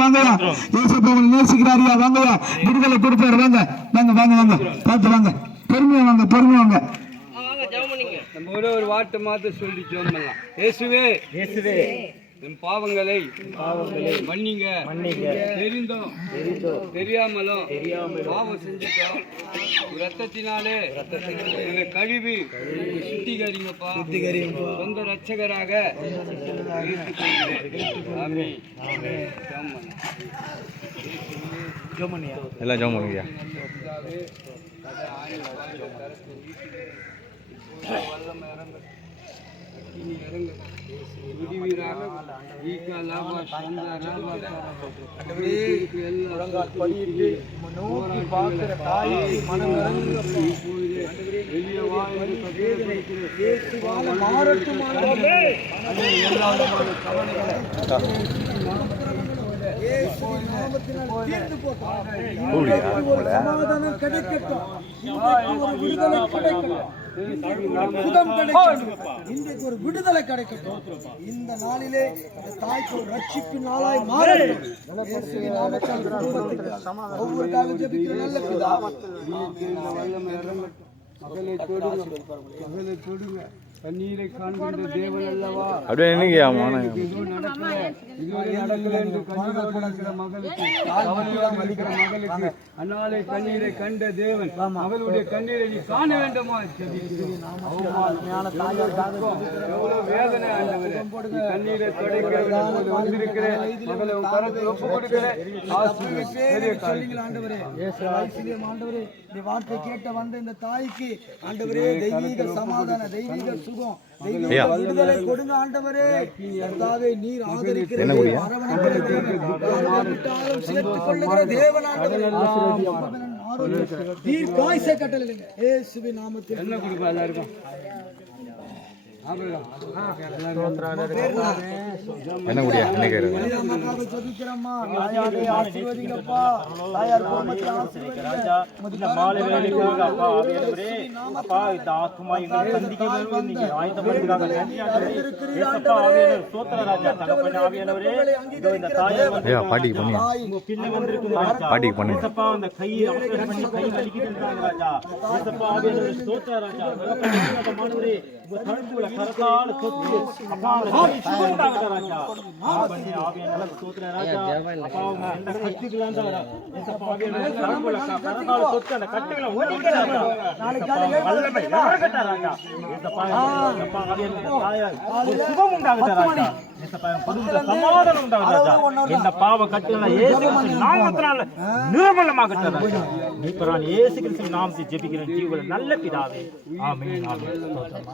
வாங்கயா ஏசப்பா உங்களை நேசிக்கிறாரியா வாங்கயா விடுதலை கொடுப்பாரு வாங்க வாங்க வாங்க வாங்க பார்த்து வாங்க பொறுமையா வாங்க பொறுமையா வாங்க நம்ம ஒரு வார்த்தை மாத்த சொல்லி ஜெபம் பண்ணலாம். இயேசுவே இயேசுவே என் பாவங்களை மன்னிங்க தெரிந்தும் தெரியாமலும் பாவம் செஞ்சுட்டோம் ரத்தத்தினாலே என்னை கழுவி சுத்திகரிங்கப்பா சொந்த ரட்சகராக எல்லாம் ஜெபம் பண்ணுங்க. சமாதானம் கிடைக்கட்டும், இன்றைக்கு ஒரு விடுதலை கிடைக்கட்டும். இந்த நாளிலே தாய்க்கு ஒரு ரட்சிப்பு நாளாய் மாறட்டும். ஒவ்வொருக்காக ஜெபிக்கிற நல்ல பிதா கண்ணீரை காண்கின்ற தேவன் அல்லவா அப்படியே என்னங்க மகளுக்கு அன்னாலே கண்ணீரை கண்ட தேவன் மகளுடைய கண்ணீரை நீ காண வேண்டுமா? எவ்வளவு வேதனை ஆண்டவரே, கண்ணீரை தொடக்க வந்திருக்கிறேன் மகளை கரத்தில் ஒப்பு கொடுக்கிறேன். ஆண்டவரே இந்த வார்த்தை கேட்ட வந்த இந்த தாய்க்கு ஆண்டவரே தெய்வீக சமாதான தெய்வீக சுகம் தெய்வீக விடுதலை கொடுங்க ஆண்டவரே. கர்த்தாவே நீர் ஆதரிக்கிற அரவணைக்கிற சேர்த்துக் கொள்ளுகிற தேவன் ஆண்டவரே தீர்க்காயுசை கட்டளையிடுங்க இயேசுவின் நாமத்தில். என்ன கொடுப்பா எல்லாருக்கும் என்ன முடியா பாட்டிக்கு பண்ணி பாட்டிக்கு பண்ணி கரத்தால் சொத்து அப்பா சுகமுண்டாகட்ட ராஜா ஆபனே ஆவியனல ஸ்தோத்திர ராஜா அப்பா இந்த கட்டிகள அந்த கரத்தால் சொத்து அந்த கட்டிகள ஓடிக்க ராஜா நாளைக்கு வல்லமை யாரகட்ட ராஜா அப்பா ஆவியனல தாயா சுகமுண்டாகட்ட ராஜா ஏசப்பா புதுந்த சமாதானம் உண்டாகட்ட ராஜா இந்த பாவ கட்டிகள இயேசு கிறிஸ்து நாமத்தினால நிர்மலமாகட்ட ராஜா நீ பரான் இயேசு கிறிஸ்து நாமத்தில் ஜெபிக்கிறேன் ஜீவன நல்ல பிதாவே ஆமென் ஆமென்.